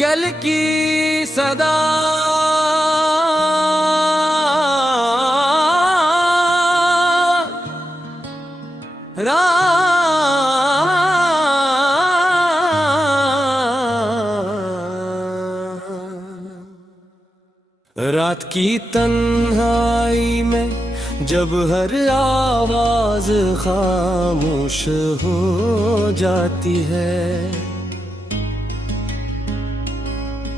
गल की सदा रात की तन्हाई में जब हर आवाज खामोश हो जाती है,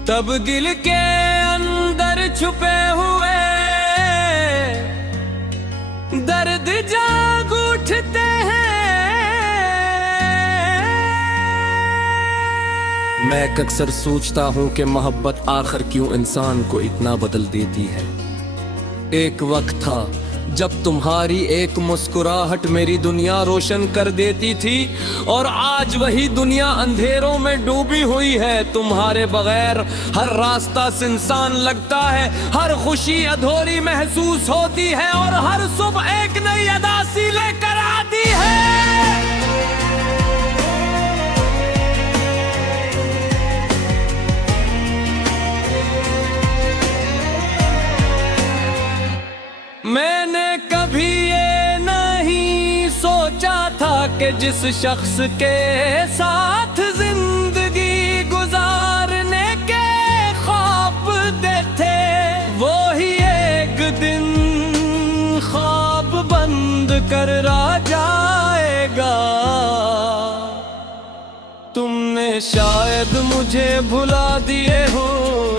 तब दिल के अंदर छुपे हुए दर्द जाग उठते हैं। मैं अक्सर सोचता हूँ कि मोहब्बत आखिर क्यों इंसान को इतना बदल देती है। एक वक्त था जब तुम्हारी एक मुस्कुराहट मेरी दुनिया रोशन कर देती थी, और आज वही दुनिया अंधेरों में डूबी हुई है। तुम्हारे बगैर हर रास्ता सुनसान लगता है, हर खुशी अधूरी महसूस होती है, और हर सुबह एक नई अदासी लेकर आती है। मैंने कभी ये नहीं सोचा था कि जिस शख्स के साथ जिंदगी गुजारने के ख्वाब देखे, वो ही एक दिन ख्वाब बंद कर जाएगा। तुमने शायद मुझे भुला दिए हो,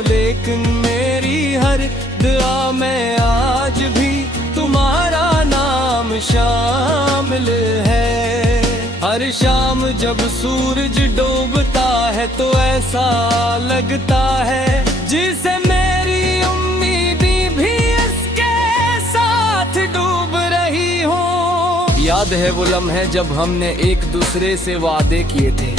लेकिन मेरी हर दुआ में आज भी तुम्हारा नाम शामिल है। हर शाम जब सूरज डूबता है तो ऐसा लगता है जिसे मेरी उम्मीदें भी इसके साथ डूब रही हो। याद है वो लम्हे जब हमने एक दूसरे से वादे किए थे।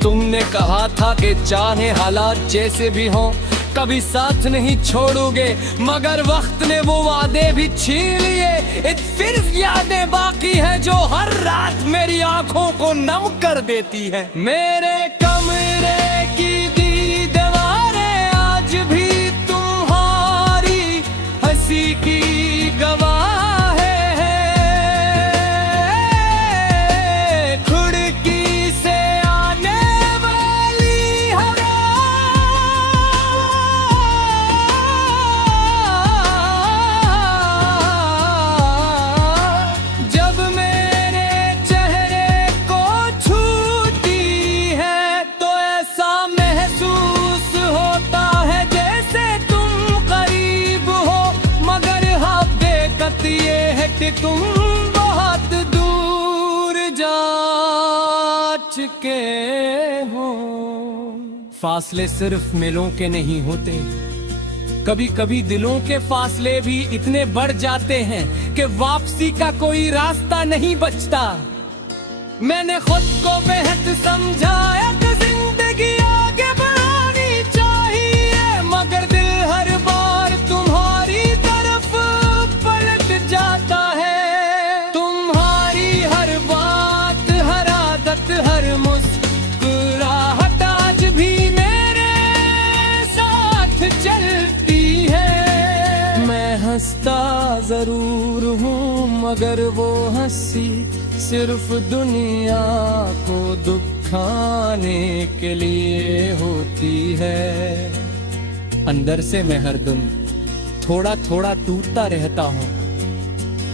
तुमने कहा था कि चाहे हालात जैसे भी हों कभी साथ नहीं छोड़ोगे, मगर वक्त ने वो वादे भी छीन लिए। फिर यादें बाकी हैं जो हर रात मेरी आंखों को नम कर देती है। मेरे कमरे की दीवारें आज भी तुम्हारी हंसी की गवाह तुम बहुत दूर जा चुके हो। फासले सिर्फ मिलों के नहीं होते, कभी कभी दिलों के फासले भी इतने बढ़ जाते हैं कि वापसी का कोई रास्ता नहीं बचता। मैंने खुद को बेहद समझाया कि जिंदगी आगे बढ़ानी चाहिए, मगर दिल हर बार तुम्हारी तरफ पलट जाता है। हर मुस्कुराहट आज भी मेरे साथ चलती है। मैं हंसता जरूर हूँ मगर वो हंसी सिर्फ दुनिया को दुखाने के लिए होती है। अंदर से मैं हर दिन थोड़ा थोड़ा टूटता रहता हूँ।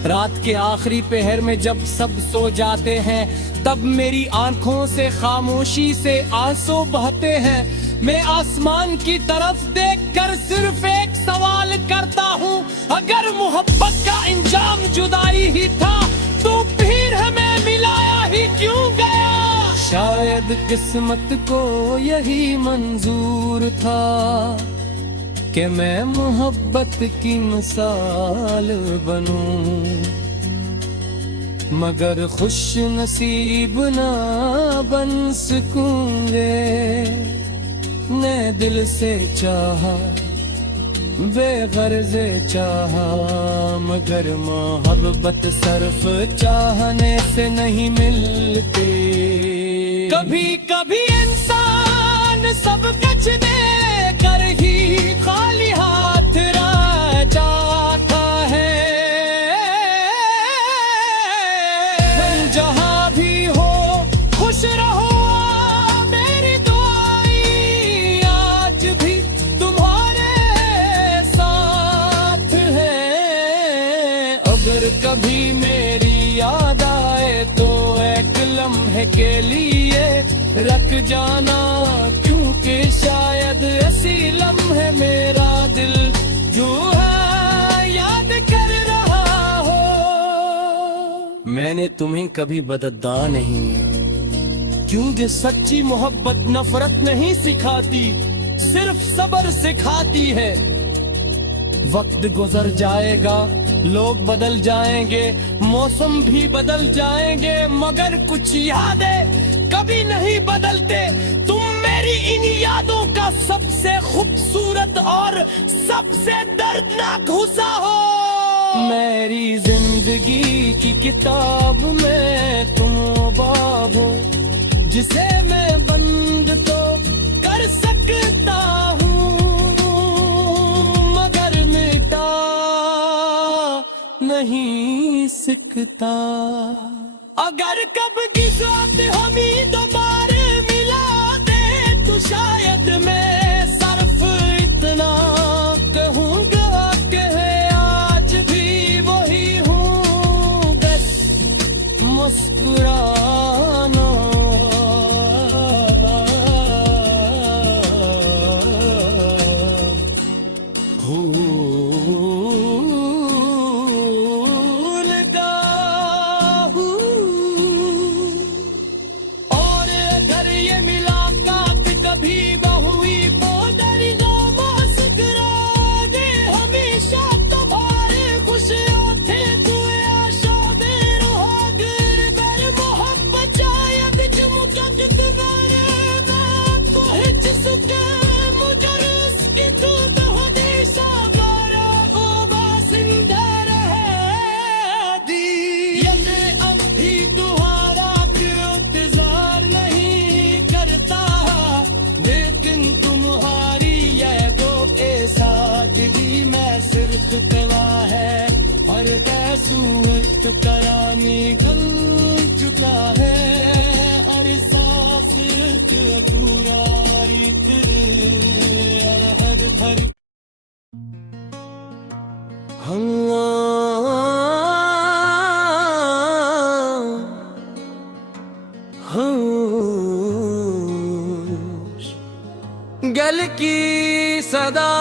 रात के आखिरी पहर में जब सब सो जाते हैं तब मेरी आंखों से खामोशी से आंसू बहते हैं। मैं आसमान की तरफ देखकर सिर्फ एक सवाल करता हूँ, अगर मोहब्बत का इंजाम जुदाई ही था तो फिर हमें मिलाया ही क्यों गया। शायद किस्मत को यही मंजूर था कि मैं मोहब्बत की मिसाल बनूं, मगर खुश नसीब ना बन सकूंगे। ने दिल से चाहा बेगर्ज़े चाहा मगर मोहब्बत सिर्फ चाहने से नहीं मिलती। कभी कभी इंसान सब कुछ दे कर ही खाली हाथ रह जाता है। जहाँ भी हो खुश रहो, मेरी दुआएं आज भी तुम्हारे साथ है। अगर कभी मेरी याद आए तो एक लम्हे के लिए रख जाना, क्योंकि शायद ऐसी लम्हे मेरा दिल जो है याद कर रहा हो। मैंने तुम्हें कभी बददा नहीं, क्योंकि सच्ची मोहब्बत नफरत नहीं सिखाती, सिर्फ सब्र सिखाती है। वक्त गुजर जाएगा, लोग बदल जाएंगे, मौसम भी बदल जाएंगे, मगर कुछ यादें कभी नहीं बदलते। तुम मेरी इन यादों का सबसे खूबसूरत और सबसे दर्दनाक हिस्सा हो। मेरी जिंदगी की किताब में तुम बाब हो, जिसे मैं बंद तो कर सकता हूँ मगर मिटा नहीं सकता। अगर कभी साथ हमें दोबारा मिला दे तो शायद मैं सिर्फ इतना कहूँगा कि आज भी वही हूँ, बस मुस्कुराना। है और कैसूरत करानी खुल चुका है, हर सांस अधूरा हर हर गल की सदा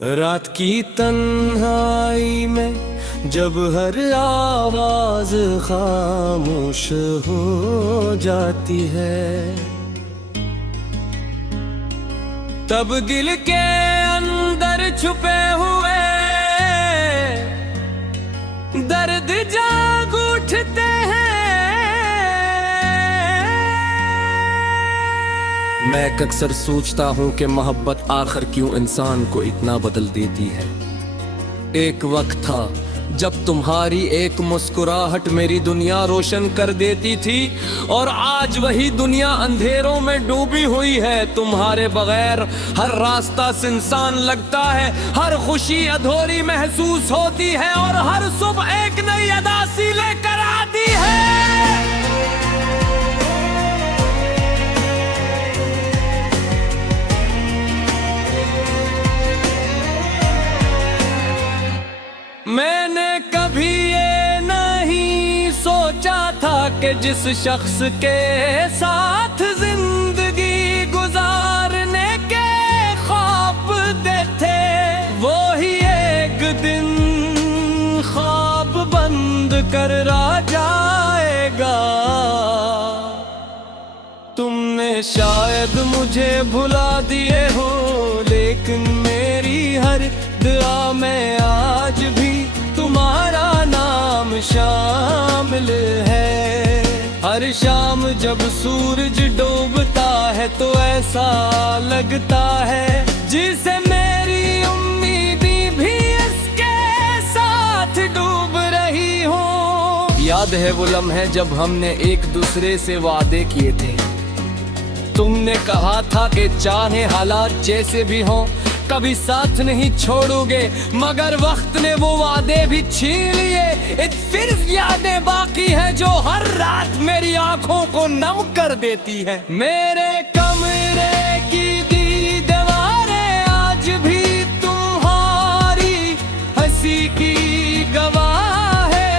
रात की तन्हाई में जब हर आवाज खामोश हो जाती है, तब दिल के अंदर छुपे हुए दर्द जाग उठते हैं। मैं अक्सर सोचता हूँ कि मोहब्बत आखिर क्यों इंसान को इतना बदल देती है। एक वक्त था जब तुम्हारी एक मुस्कुराहट मेरी दुनिया रोशन कर देती थी, और आज वही दुनिया अंधेरों में डूबी हुई है। तुम्हारे बगैर हर रास्ता सुनसान लगता है, हर खुशी अधूरी महसूस होती है, और हर सुबह एक नई अदासी लेकर आती है। मैंने कभी ये नहीं सोचा था कि जिस शख्स के साथ जिंदगी गुजारने के ख्वाब देखे, वो ही एक दिन ख्वाब बंद कर जाएगा। तुमने शायद मुझे भुला दिए हो, लेकिन मेरी हर दुआ में आज भी तुम्हारा नाम शामिल है। हर शाम जब सूरज डूबता है तो ऐसा लगता है जिसे मेरी उम्मीदें भी इसके साथ डूब रही हो। याद है वो लम्हे जब हमने एक दूसरे से वादे किए थे। तुमने कहा था कि चाहे हालात जैसे भी हों कभी साथ नहीं छोड़ोगे, मगर वक्त ने वो वादे भी छीन लिए। फिर यादें बाकी हैं जो हर रात मेरी आंखों को नम कर देती है। मेरे कमरे की दीवारें आज भी तुम्हारी हंसी की गवाह है।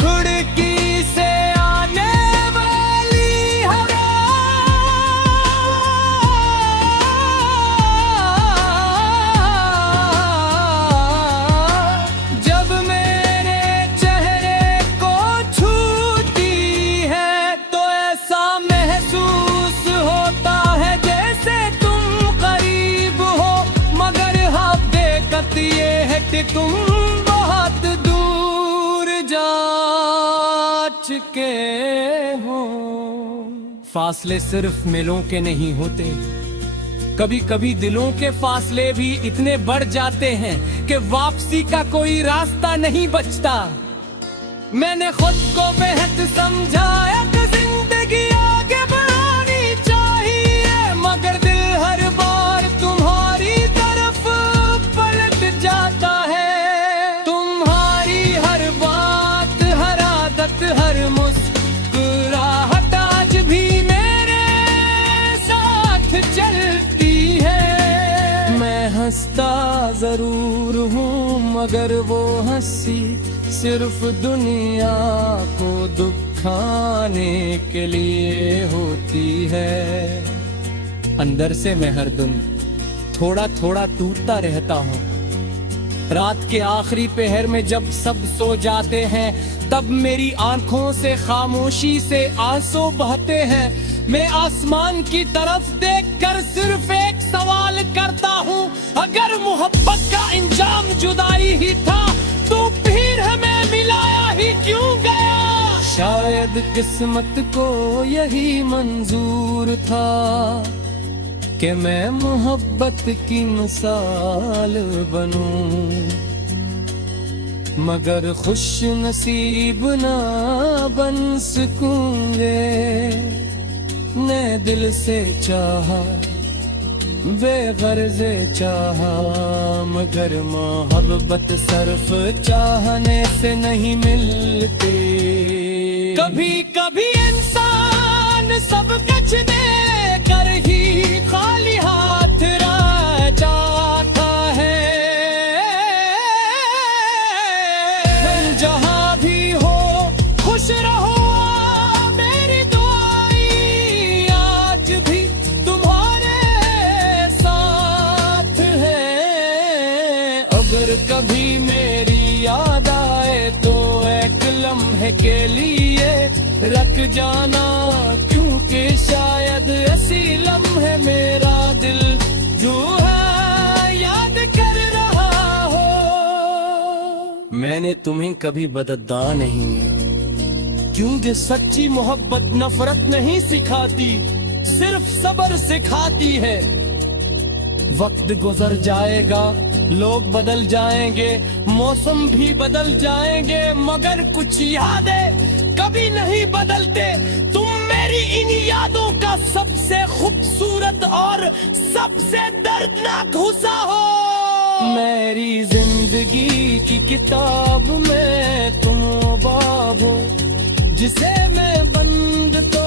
खिड़की से आने वाली हवा जब मेरे चेहरे को छूती है तो ऐसा महसूस होता है जैसे तुम करीब हो, मगर हकीकत ये है कि तुम बहुत दूर जा चुके हो। फासले सिर्फ मिलों के नहीं होते, कभी कभी दिलों के फासले भी इतने बढ़ जाते हैं कि वापसी का कोई रास्ता नहीं बचता। मैंने खुद को बेहद समझाया कि जिंदगी आगे बढ़ानी चाहिए, मगर दिल हर बार तुम्हारी तरफ पलट जाता है। तुम्हारी हर बात, हर आदत, हर मुस्कुराहट आज भी मेरे साथ चलती है। मैं हंसता जरूर हूँ मगर वो हंसी सिर्फ दुनिया को दुखाने के लिए होती है। अंदर से मैं हर दिन थोड़ा थोड़ा टूटता रहता हूँ। रात के आखिरी पहर में जब सब सो जाते हैं तब मेरी आंखों से खामोशी से आंसू बहते हैं। मैं आसमान की तरफ देखकर सिर्फ एक सवाल करता हूँ, अगर मोहब्बत का इंजाम जुदाई ही था तो फिर हमें मिलाया ही क्यों गया। शायद किस्मत को यही मंजूर था कि मैं मोहब्बत की मिसाल बनूं, मगर खुश नसीब ना बन सकूंगे। ने दिल से चाहा, बेगर्ज़े चाहा, मगर मोहब्बत सिर्फ चाहने से नहीं मिलती। कभी कभी इंसान सब कुछ दे कर ही खाली हाथ रह जाता है। जहाँ भी हो खुश रहो, मेरी दुआएं आज भी तुम्हारे साथ है। अगर कभी मेरी याद आए तो एक लम्हे के लिए रख जाना, क्योंकि शायद ऐसी लम्हे मेरा दिल जो है याद कर रहा हो। मैंने तुम्हें कभी बददा नहीं, क्योंकि सच्ची मोहब्बत नफरत नहीं सिखाती, सिर्फ सब्र सिखाती है। वक्त गुजर जाएगा, लोग बदल जाएंगे, मौसम भी बदल जाएंगे, मगर कुछ यादें कभी नहीं बदलते। तुम मेरी इन यादों का सबसे खूबसूरत और सबसे दर्दनाक हिस्सा हो। मेरी जिंदगी की किताब में तुम बाब हो, जिसे मैं बंद तो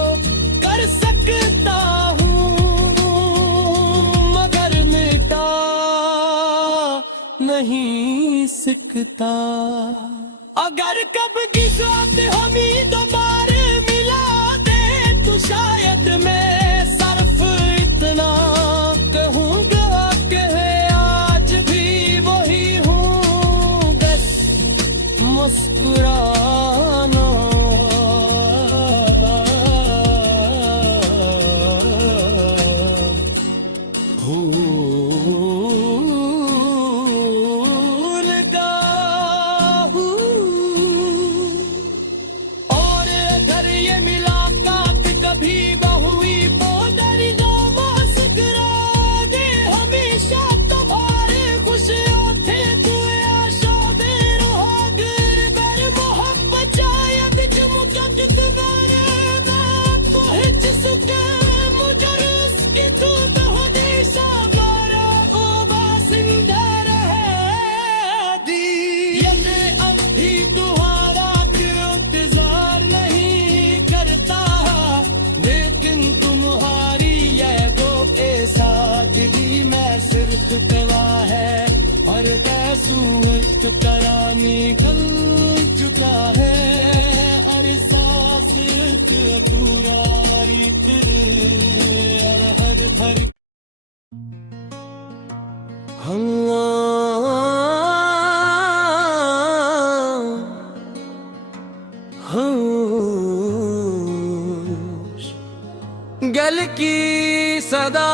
कर सकता हूँ, मगर मिटा नहीं सकता। अगर कभी साथ हमी दोबारा मिला दे तो शायद मैं सिर्फ इतना कहूँगा कि आज भी वही हूँ, बस मुस्कुराना। चुका है और कैसू तरह निकल चुका है हर सांस अधूरा हर धर गल की सदा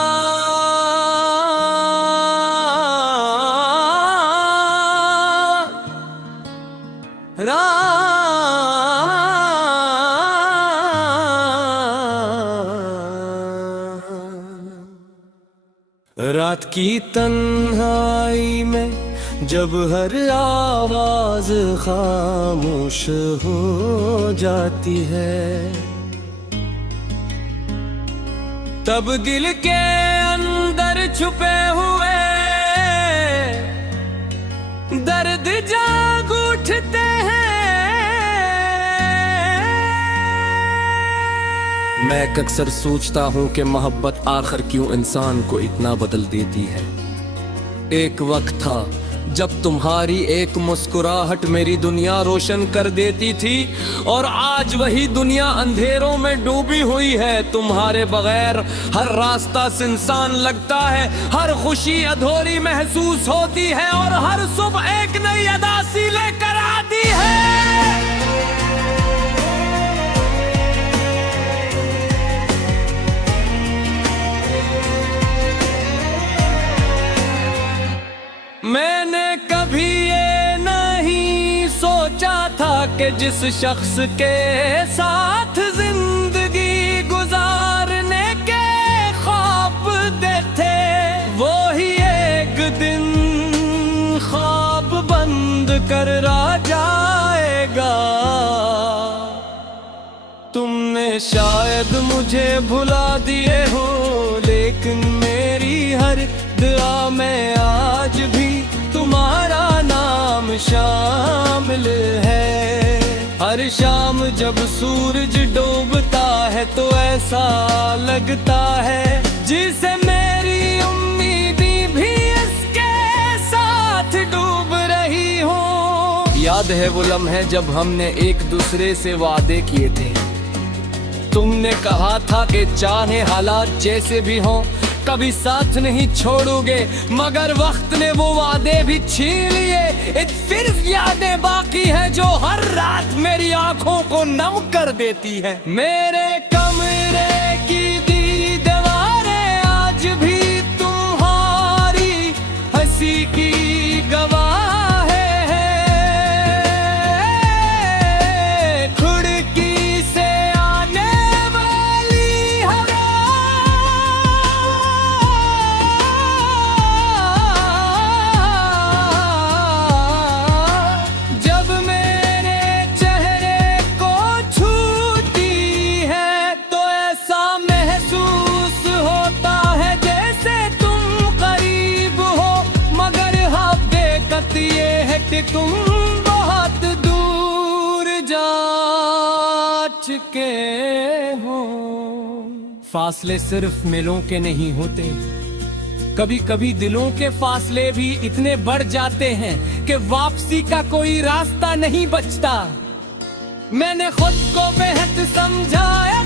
रात की तन्हाई में जब हर आवाज खामोश हो जाती है तब दिल के अंदर छुपे हुए दर्द जाग उठते हैं। मैं अक्सर सोचता हूँ कि मोहब्बत आखिर क्यों इंसान को इतना बदल देती है। एक वक्त था जब तुम्हारी एक मुस्कुराहट मेरी दुनिया रोशन कर देती थी और आज वही दुनिया अंधेरों में डूबी हुई है। तुम्हारे बगैर हर रास्ता सुनसान लगता है, हर खुशी अधूरी महसूस होती है और हर सुबह एक नई अदासी लेकर आती है। मैंने कभी ये नहीं सोचा था कि जिस शख्स के साथ जिंदगी गुजारने के ख्वाब देखे वो ही एक दिन ख्वाब बंद कर रह जाएगा। तुमने शायद मुझे भुला दिए हो लेकिन मेरी हर दुआ में आज भी तुम्हारा नाम शामिल है। हर शाम जब सूरज डूबता है तो ऐसा लगता है जिसे मेरी उम्मीदें भी इसके साथ डूब रही हो। याद है वो लम्हे जब हमने एक दूसरे से वादे किए थे। तुमने कहा था कि चाहे हालात जैसे भी हों कभी साथ नहीं छोड़ोगे, मगर वक्त ने वो वादे भी छीन लिए। फिर यादें बाकी हैं जो हर रात मेरी आंखों को नम कर देती है। मेरे कमरे की दीवारें आज भी तुम्हारी हंसी की गवाह तुम बहुत दूर जा चुके हो। फासले सिर्फ मिलों के नहीं होते, कभी कभी दिलों के फासले भी इतने बढ़ जाते हैं कि वापसी का कोई रास्ता नहीं बचता। मैंने खुद को बेहद समझाया